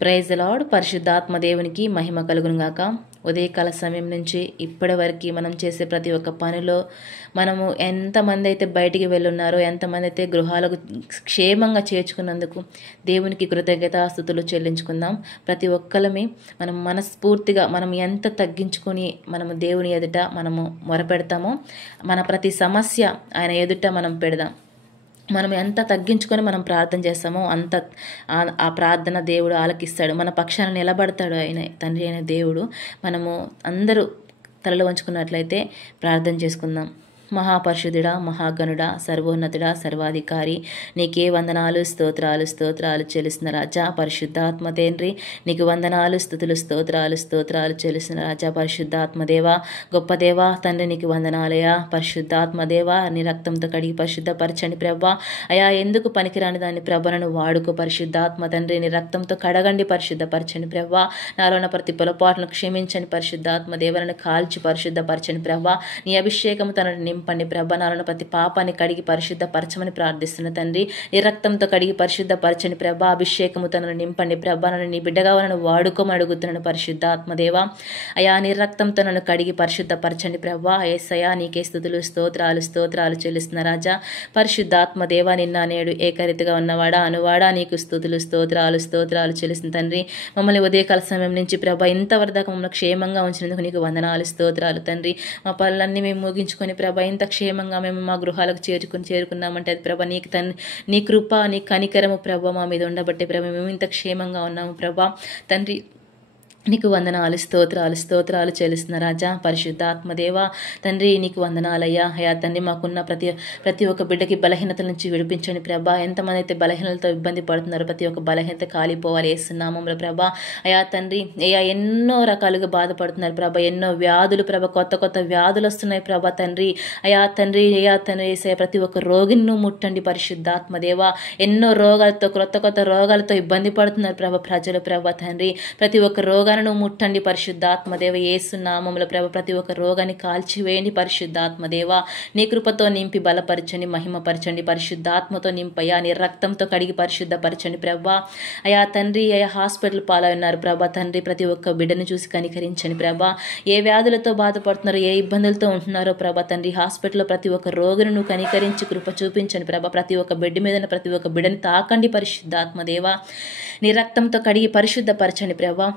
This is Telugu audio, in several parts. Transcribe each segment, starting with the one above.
Praise the lord. పరిశుద్ధాత్మ దేవునికి మహిమ కలుగును గాక. ఉదయకాల సమయం నుంచి ఇప్పటి వరకు మనం చేసే ప్రతి ఒక్క పనిలో మనము ఎంతమంది అయితే బయటికి వెళ్ళున్నారో, ఎంతమంది అయితే గృహాలకు క్షేమంగా చేర్చుకున్నందుకు దేవునికి కృతజ్ఞతాస్తుతులు చెల్లించుకుందాం. ప్రతి ఒక్కరిమి మనం మనస్ఫూర్తిగా మనం ఎంత తగ్గించుకొని మనము దేవుని ఎదుట మనము మొరపెడతామో, మన ప్రతి సమస్య ఆయన ఎదుట మనం పెడదాం. మనం ఎంత తగ్గించుకొని మనం ప్రార్థన చేస్తామో అంత ఆ ప్రార్థన దేవుడు ఆలకిస్తాడు. మన పక్షాన నిలబడతాడు ఆయన తండ్రి అయిన దేవుడు. మనము అందరూ తలలు వంచుకున్నట్లయితే ప్రార్థన చేసుకుందాం. మహాపరిశుద్ధుడా, మహాగణుడా, సర్వోన్నతుడా, సర్వాధికారి, నీకే వందనాలు, స్తోత్రాలు స్తోత్రాలు చెల్లిస్తున్న రాజా. పరిశుద్ధాత్మ తండ్రి నీకు వందనాలు, స్తుతులు, స్తోత్రాలు స్తోత్రాలు చెల్లిస్తున్న రాజా. పరిశుద్ధాత్మ దేవా, గొప్ప దేవా తండ్రి నీకు వందనాలయా. పరిశుద్ధాత్మ దేవా, నీ రక్తంతో కడిగి పరిశుద్ధపరచండి ప్రభా. అయా ఎందుకు పనికిరాని దాన్ని ప్రభలను వాడుకో పరిశుద్ధాత్మ తండ్రి. నీ రక్తంతో కడగండి, పరిశుద్ధపరచండి ప్రభా. నాలో ఉన్న ప్రతి పొరపాటును క్షమించండి పరిశుద్ధాత్మ దేవలను కాల్చి పరిశుద్ధపరచండి ప్రభా. నీ అభిషేకము తనను నింపండి ప్రభా. నాలో ప్రతి పాపాన్ని కడిగి పరిశుద్ధపరచమని ప్రార్థిస్తున్న తండ్రి. నీ రక్తంతో కడిగి పరిశుద్ధపరచండి ప్రభా. అభిషేకము తనను నింపండి ప్రభా. నన్ను నీ బిడ్డగా నన్ను వాడుకోమని అడుగుతున్నాను పరిశుద్ధాత్మదేవా. అయా నీ రక్తంతో నన్ను కడిగి పరిశుద్ధపరచండి ప్రభా. యేసయ్యా నీకే స్తుతులు, స్తోత్రాలు స్తోత్రాలు చెల్లిస్తున్న రాజా. పరిశుద్ధాత్మదేవా, నిన్న నేడు ఏకరీతిగా ఉన్నవాడా, అనువాడా, నీకు స్తుతులు, స్తోత్రాలు స్తోత్రాలు చెల్లిస్తున్న తండ్రి. మమ్మల్ని ఉదయకాల సమయం నుంచి ప్రభా ఇంతవరకు మమ్మల్ని క్షేమంగా ఉంచినందుకు నీకు వందనాలు, స్తోత్రాలు తండ్రి. మా పనులన్నీ మేము ముగించుకొని ప్రభా ఇంత క్షేమంగా మేము మా గృహాలకు చేరుకున్నామంటే అది ప్రభా నీకు నీ కృప, నీ కనికరము ప్రభా మా మీద ఉండబట్టే ప్రభా మేము ఇంత క్షేమంగా ఉన్నాము ప్రభా తండ్రి. నీకు వందనాలు, స్తోత్రాలు స్తోత్రాలు చెల్లిస్తున్న రాజా. పరిశుద్ధాత్మదేవా తండ్రి నీకు వందనాలయ్యా. అయా తండ్రి మాకున్న ప్రతి ఒక్క బిడ్డకి బలహీనతల నుంచి విడిపించండి ప్రభా. ఎంతమంది అయితే బలహీనతలతో ఇబ్బంది పడుతున్నారో ప్రతి ఒక్క బలహీనత కాలిపోవాలి యేసునామములో ప్రభా. అయా తండ్రి అయా ఎన్నో రకాలుగా బాధపడుతున్నారు ప్రభా. ఎన్నో వ్యాధులు ప్రభా, కొత్త వ్యాధులు వస్తున్నాయి ప్రభా తండ్రి. అయా తండ్రి యేసయ్య ప్రతి ఒక్క రోగిని ముట్టండి పరిశుద్ధాత్మదేవా. ఎన్నో రోగాలతో కొత్త రోగాలతో ఇబ్బంది పడుతున్నారు ప్రభా ప్రజలు ప్రభా తండ్రి. ప్రతి ఒక్క రోగాన్ని ముట్టండి పరిశుద్ధాత్మదేవ యేసు నామములో ప్రభా. ప్రతి ఒక్క రోగాన్ని కాల్చివేయండి పరిశుద్ధాత్మదేవ. నీ కృపతో నింపి బలపరచండి, మహిమపరచండి. పరిశుద్ధాత్మతో నింపయ్యా. నీ రక్తంతో కడిగి పరిశుద్ధపరచండి ప్రభా. అయా తండ్రి అయా హాస్పిటల్ పాలవున్నారు ప్రభా తండ్రి. ప్రతి ఒక్క బిడ్డను చూసి కనికరించండి ప్రభా. ఏ వ్యాధులతో బాధపడుతున్నారో, ఏ ఇబ్బందులతో ఉంటున్నారో ప్రభా తండ్రి. హాస్పిటల్లో ప్రతి ఒక్క రోగిని నువ్వు కనికరించి కృప చూపించండి ప్రభా. ప్రతి ఒక్క బెడ్ మీద ప్రతి ఒక్క బిడ్డని తాకండి పరిశుద్ధాత్మదేవ. నీ రక్తంతో కడిగి పరిశుద్ధపరచండి ప్రభా.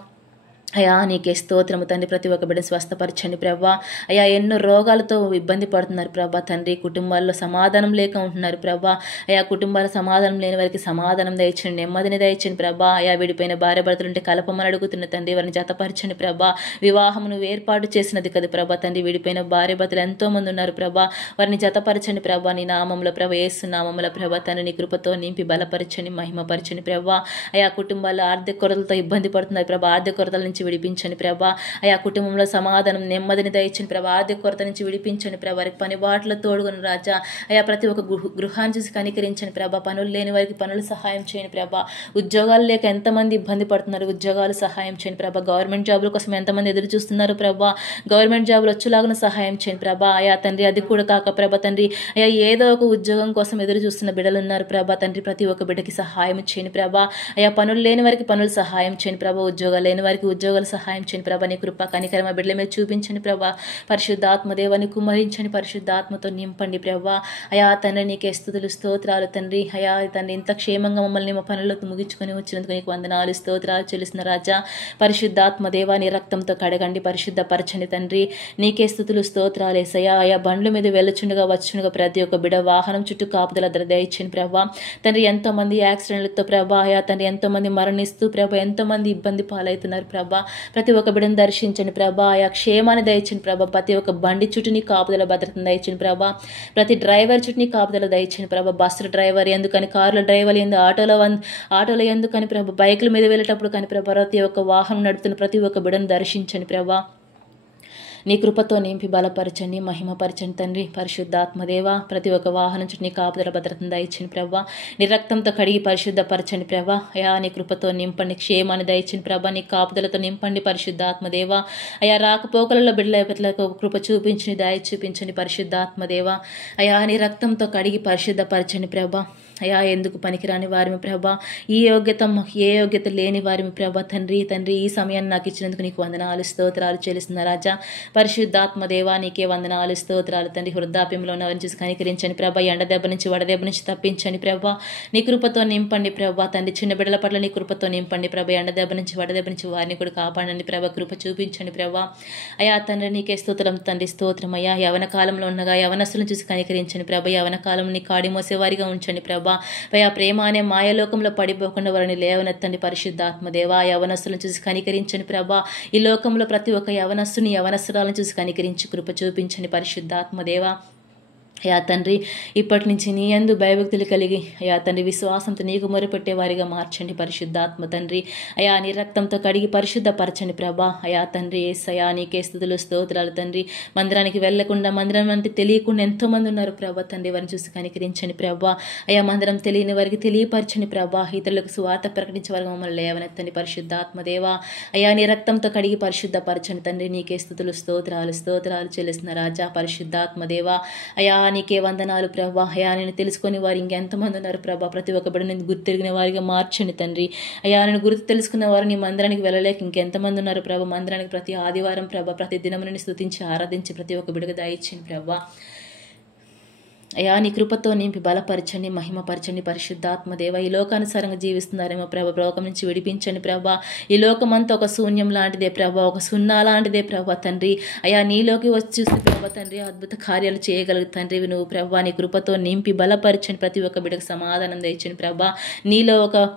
అయా నీకే స్తోత్రము తండ్రి. ప్రతి ఒక్క బిడ్డ స్వస్థపరచండి ప్రభా. అయా ఎన్నో రోగాలతో ఇబ్బంది పడుతున్నారు ప్రభా తండ్రి. కుటుంబాల్లో సమాధానం లేక ఉంటున్నారు ప్రభా. అయా కుటుంబాల సమాధానం లేని వారికి సమాధానం దయచండి, నెమ్మదిని దయచండి ప్రభా. అయా విడిపోయిన భార్య భర్తలుంటే కలపమని అడుగుతున్న తండ్రి. వారిని జతపరచండి ప్రభా. వివాహమును ఏర్పాటు చేసినది కదా ప్రభా తండ్రి. విడిపోయిన భార్య భర్తలు ఎంతో మంది ఉన్నారు ప్రభా. వారిని జతపరచండి ప్రభా. నీ నామంలో ప్రభా, యేసు నామంలో ప్రభా తండ్రి. నీ కృపతో నింపి బలపరచండి, మహిమపరచండి ప్రభా. అయా కుటుంబాల్లో ఆర్థిక కొరతలతో ఇబ్బంది పడుతున్నారు ప్రభా. ఆర్థిక కొరతల నుంచి విడిపించండి ప్రభా. అయా కుటుంబంలో సమాధానం, నెమ్మదిని దయచండి ప్రభా. ఆర్థిక కొరత నుంచి విడిపించండి ప్రభా. వారికి పని బాటలో తోడుగుని రాజా. అయా ప్రతి ఒక్క గృహాన్ని చూసి కనికరించండి ప్రభా. పనులు లేని వారికి పనులు సహాయం చేయండి ప్రభా. ఉద్యోగాలు లేక ఎంతమంది ఇబ్బంది పడుతున్నారు, ఉద్యోగాలు సహాయం చేయండి ప్రభా. గవర్నమెంట్ జాబుల కోసం ఎంతమంది ఎదురు చూస్తున్నారు ప్రభా. గవర్నమెంట్ జాబులు వచ్చేలాగా సహాయం చేయండి ప్రభా. అయా తండ్రి అది కూడా కాక ప్రభా తండ్రి అయా ఏదో ఒక ఉద్యోగం కోసం ఎదురు చూస్తున్న బిడ్డలు ఉన్నారు ప్రభా తండ్రి. ప్రతి ఒక్క బిడ్డకి సహాయం చేయండి ప్రభా. అయా పనులు లేని వారికి పనులు సహాయం చేయండి ప్రభా. ఉద్యోగాలు లేని వారికి ఉద్యోగాలు సహాయం చేయండి ప్రభా. నీ కృప కనికరమ బిడ్డల మీద చూపించండి ప్రభా. పరిశుద్ధాత్మ దేవాన్ని కుమ్మరించండి, పరిశుద్ధాత్మతో నింపండి ప్రభా. అయా తండ్రి నీకే స్తుతులు, స్తోత్రాలు తండ్రి. అయా తండ్రి ఇంత క్షేమంగా మమ్మల్ని మా పనులకు ముగించుకొని వచ్చినందుకు నీకు వందనాలు, స్తోత్రాలు చెల్లిస్తున్న రాజా. పరిశుద్ధాత్మ దేవా నీ రక్తంతో కడగండి, పరిశుద్ధపరచండి తండ్రి. నీకే స్తుతులు, స్తోత్రాలు యేసయ్యా. అయా బండ్ల మీద వెళ్ళుచుండగా వచ్చుండగా ప్రతి ఒక్క బిడ్డ వాహనం చుట్టూ కాపుదల దయచేయండి ప్రభా తండ్రి. ఎంతో మంది యాక్సిడెంట్లతో ప్రభా అయా తండ్రి ఎంతో మంది మరణిస్తూ ప్రభా ఎంతో మంది ఇబ్బంది పాలవుతున్నారు ప్రభా. ప్రతి ఒక్క బిడ్డను దర్శించండి ప్రభా. ఆయా క్షేమాన్ని దయచండి ప్రభా. ప్రతి ఒక్క బండి చుట్టూ నీ కాపుదల భద్రతను దయచండి ప్రభా. ప్రతి డ్రైవర్ చుట్టూ నీ కాపుదల దయచండి ప్రభా. బస్సు డ్రైవర్ ఎందుకని, కార్ల డ్రైవర్లు ఎందుకు, ఆటోలో ఎందుకని ప్రభా, బైకుల మీద వెళ్ళేటప్పుడు కానీ ప్రభా. ప్రతి ఒక్క వాహనం నడుపుతున్న ప్రతి ఒక్క బిడ్డను దర్శించండి ప్రభా. నీ కృపతో నింపి బలపరచండి, మహిమపరచండి తండ్రి. పరిశుద్ధాత్మదేవా ప్రతి ఒక్క వాహనం చుట్టూ నీ కాపుదల భద్రతను దయచండి ప్రభా. నీ రక్తంతో కడిగి పరిశుద్ధపరచండి ప్రభా. అయా నీ కృపతో నింపండి, క్షేమాన్ని దయచండి ప్రభా. నీ కాపుదలతో నింపండి పరిశుద్ధాత్మదేవా. అయా రాకపోకలలో బిడ్డలకు కృప చూపించండి, దయ చూపించండి పరిశుద్ధాత్మదేవా. అయా నీ రక్తంతో కడిగి పరిశుద్ధపరచండి ప్రభా. అయా ఎందుకు పనికిరాని వారిమి ప్రభా, ఏ యోగ్యత లేని వారిమి ప్రభా. తండ్రి ఈ సమయాన్ని నాకు ఇచ్చినందుకు నీకు వందనాలు స్తోత్రాలు చెల్లిస్తున్న రాజా. పరిశుద్ధాత్మ దేవా నీకే వందనాలు స్తోత్రాలు తండ్రి. వృద్ధాప్యంలో ఉన్నవారిని చూసి కనికరించండి ప్రభా. ఎండ దెబ్బ నుంచి వడదెబ్బ నుంచి తప్పించండి ప్రభా. నీ కృపతో నింపండి ప్రభా. తండ్రి చిన్న బిడ్డల పట్ల నీ కృపతో నింపండి ప్రభా. ఎండ దెబ్బ నుంచి వడదెబ్బ నుంచి వారిని కూడా కాపాడండి ప్రభా. కృప చూపించండి ప్రభా. అయా తండ్రి నీకే స్తోత్రం తండ్రి. స్తోత్రం అయ్యా. యవన కాలంలో ఉండగా యవనస్తులను చూసి కనికరించండి ప్రభా. యవన కాలం నీ కాడి మోసేవారిగా ఉంచండి ప్రభా. అయా ప్రేమ అనే మాయలోకంలో పడిపోకుండా వారిని లేవనెత్తండి పరిశుద్ధాత్మ దేవా. యవనస్తులను చూసి కనికరించండి ప్రభా. ఈ లోకంలో ప్రతి ఒక్క యవనస్తుని యవనస్తురాలను చూసి కనికరించి కృప చూపించండి పరిశుద్ధాత్మ దేవా. అయా తండ్రి ఇప్పటి నుంచి నీ యందు భయభక్తులు కలిగి అయా తండ్రి విశ్వాసంతో నీకు మొరపెట్టే వారిగా మార్చండి పరిశుద్ధాత్మ తండ్రి. అయా నీ రక్తంతో కడిగి పరిశుద్ధపరచండి ప్రభా. అయా తండ్రి యేసయ్యా నీకే స్తుతులు స్తోత్రాలు తండ్రి. మందిరానికి వెళ్లకుండా మందిరం అంటే తెలియకుండా ఎంతోమంది ఉన్నారు ప్రభా తండ్రి. వారిని చూసి కనికరించండి ప్రభా. అయా మందిరం తెలియని వారికి తెలియపరచండి ప్రభా. ఇతరులకు సువార్త ప్రకటించే వారికి మమ్మల్ని లేవనెత్తండి పరిశుద్ధాత్మ దేవా. అయా నీ రక్తంతో కడిగి పరిశుద్ధపరచండి తండ్రి. నీకే స్తుతులు స్తోత్రాలు చెల్లిస్తున్న రాజా పరిశుద్ధాత్మ దేవా. అయా నీకే వందనాలు ప్రభా. అయా నేను తెలుసుకుని వారు ఇంకెంతమంది ఉన్నారు ప్రభా. ప్రతి ఒక్క బిడ్డ నేను గుర్తు తిరిగిన వారిగా మార్చండి తండ్రి. అయా నేను గుర్తు తెలుసుకున్న వారు నీ మందిరానికి వెళ్ళలేక ఇంకెంతమంది ఉన్నారు ప్రభా. మందిరానికి ప్రతి ఆదివారం ప్రభా ప్రతి దినం నేను స్తుతించి ఆరాధించి ప్రతి ఒక్క బిడ్డకు దయచేయండి ప్రభా. అయా నీ కృపతో నింపి బలపరచండి మహిమపరచండి పరిశుద్ధాత్మ దేవ. ఈ లోకానుసారంగా జీవిస్తున్నారేమో ప్రభా. లోకం నుంచి విడిపించండి ప్రభా. ఈ లోకమంతా ఒక శూన్యం లాంటిదే ప్రభా. ఒక సున్నా లాంటిదే ప్రభా తండ్రి. అయా నీలోకి వచ్చి చూసి ప్రభా తండ్రి అద్భుత కార్యాలు చేయగలుగు తండ్రి నువ్వు ప్రభా. నీ కృపతో నింపి బలపరచండి ప్రతి ఒక్క బిడ్డకు సమాధానం తెచ్చండి ప్రభా. నీలో ఒక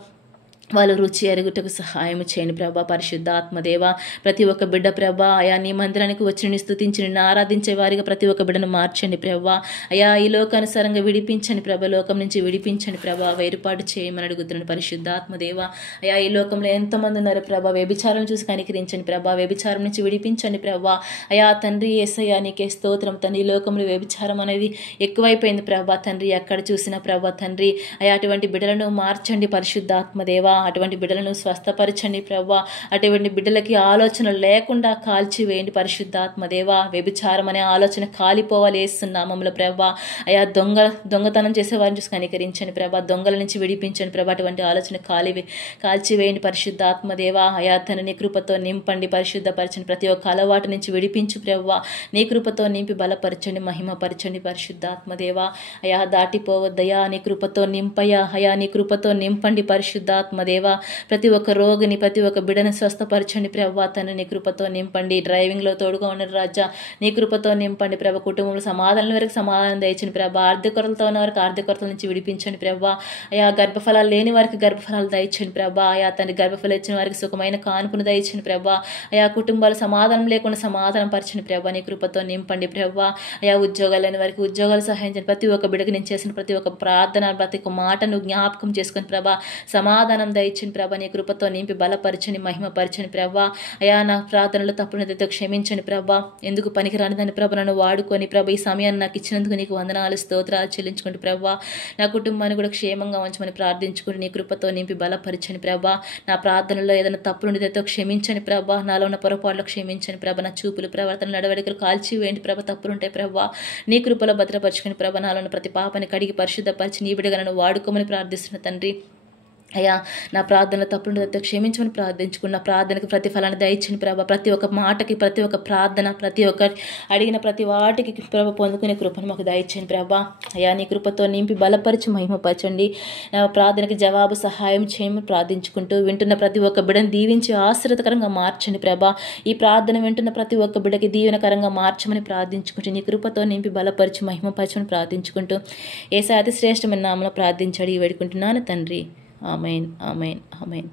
వాళ్ళు రుచి ఎరుగుటకు సహాయం చేయండి ప్రభా. పరిశుద్ధాత్మదేవ ప్రతి ఒక్క బిడ్డ ప్రభా అయా నీ మందిరానికి వచ్చి నీ స్తుతించి నిన్ను ఆరాధించే వారిగా ప్రతి ఒక్క బిడ్డను మార్చండి ప్రభా. అయా ఈ లోకానుసారంగా విడిపించండి ప్రభా. లోకం నుంచి విడిపించండి ప్రభా. వేరుపాటు చేయమని అడుగుతున్నాను పరిశుద్ధాత్మదేవ. అయా ఈ లోకంలో ఎంతమంది ఉన్నారు ప్రభా. వ్యభిచారం చూసి కనికరించండి ప్రభా. వ్యభిచారం నుంచి విడిపించండి ప్రభా. అయా తండ్రి యేసయ్యా నీకే స్తోత్రం తండ్రి. ఈ లోకంలో వ్యభిచారం అనేది ఎక్కువైపోయింది ప్రభా తండ్రి. ఎక్కడ చూసినా ప్రభా తండ్రి అయా అటువంటి బిడ్డలను మార్చండి పరిశుద్ధాత్మదేవ. అటువంటి బిడ్డలను స్వస్థపరచండి ప్రభా. అటువంటి బిడ్డలకి ఆలోచన లేకుండా కాల్చివేయండి పరిశుద్ధాత్మదేవ. వ్యభిచారం అనే ఆలోచన కాలిపోవాలి యేసునామములో ప్రభా. అయా దొంగతనం చేసే వారిని చూసి కనికరించండి ప్రభా. దొంగల నుంచి విడిపించండి ప్రభా. అటువంటి ఆలోచన కాల్చివేయండి పరిశుద్ధాత్మదేవ. అయా తన నీ కృపతో నింపండి పరిశుద్ధపరచండి. ప్రతి ఒక్క అలవాటు నుంచి విడిపించు ప్రభా. నీ కృపతో నింపి బలపరచండి మహిమపరచండి పరిశుద్ధాత్మదేవ. అయా దాటిపోవద్దయా. నీ కృపతో నింపయా. అయా నీ కృపతో నింపండి పరిశుద్ధాత్మదేవ. ప్రతి ఒక్క రోగిని ప్రతి ఒక్క బిడ్డను స్వస్థపరచండి ప్రభా. తను నీ కృపతో నింపండి. డ్రైవింగ్లో తోడుగా ఉన్న రాజా నీ కృపతో నింపండి ప్రభా. కుటుంబంలో సమాధానం వరకు సమాధానం దయచండి ప్రభా. ఆర్థిక కొరతలతో ఉన్న వారికి ఆర్థిక కొరతల నుంచి విడిపించండి ప్రభా. అయా గర్భఫలాలు లేని వారికి గర్భఫలాలు దయచండి ప్రభా. అయా తండ్రి గర్భఫలం ఇచ్చిన వారికి సుఖమైన కానుకను దయచండి ప్రభా. అయా కుటుంబాలు సమాధానం లేకుండా సమాధానం పరచండి ప్రభా. నీ కృపతో నింపండి ప్రభా. అయా ఉద్యోగాలు లేని వారికి ఉద్యోగాలు సహాయం చేయండి. ప్రతి ఒక్క బిడ్డకు నేను చేసిన ప్రతి ఒక్క ప్రార్థన ప్రతి ఒక్క మాటను జ్ఞాపకం చేసుకుని ప్రభా. సమాధానం దయచండి ప్రభా. నీ కృపతో నింపి బలపరచండి మహిమపరచండి ప్రభా. అయా నా ప్రార్థనలు తప్పునైతే క్షమించండి ప్రభా. ఎందుకు పనికిరానిదని ప్రభా నన్ను వాడుకొని ప్రభా. ఈ సమయాన్ని నాకు ఇచ్చినందుకు నీకు వందనాలు స్తోత్రాలు చెల్లించుకోండి ప్రభా. నా కుటుంబాన్ని కూడా క్షేమంగా ఉంచమని ప్రార్థించుకుని నీ కృపతో నింపి బలపరచండి ప్రభా. నా ప్రార్థనలో ఏదైనా తప్పులుండితే క్షమించండి ప్రభా. నాలో ఉన్న పొరపాట్లు క్షమించండి ప్రభా. నా చూపులు ప్రవర్తన నడవడికలు కాల్చివేయండి ప్రభా. తప్పులుంటాయి ప్రభా. నీ కృపలో భద్రపరచుకుని ప్రభా. నాలో ఉన్న ప్రతి పాపని కడిగి పరిశుద్ధపరిచి నీ బిడ్డగా నన్ను వాడుకోమని ప్రార్థిస్తున్న తండ్రి. అయ్యా నా ప్రార్థనలో తప్పులు క్షమించమని ప్రార్థించుకున్న ప్రార్థనకు ప్రతిఫలాన్ని దయచండి ప్రభా. ప్రతి ఒక్క మాటకి ప్రతి ఒక్క ప్రార్థన ప్రతి ఒక్క అడిగిన ప్రతి వాటికి ప్రభ పొందుకునే కృపను మాకు దయచండి ప్రభా. అయ్యా నీ కృపతో నింపి బలపరిచి మహిమపరచండి. నా ప్రార్థనకి జవాబు సహాయం చేయమని ప్రార్థించుకుంటూ వింటున్న ప్రతి ఒక్క బిడ్డను దీవించి ఆశీర్వదకరంగా మార్చండి ప్రభా. ఈ ప్రార్థన వింటున్న ప్రతి ఒక్క బిడ్డకి దీవెనకరంగా మార్చమని ప్రార్థించుకుంటూ నీ కృపతో నింపి బలపరిచి మహిమపరచమని ప్రార్థించుకుంటూ యేసయ్య అతి శ్రేష్టమైన నామములో ప్రార్థించాడు వేడుకుంటున్నాను తండ్రి. ఆమేన్ ఆమేన్ ఆమేన్.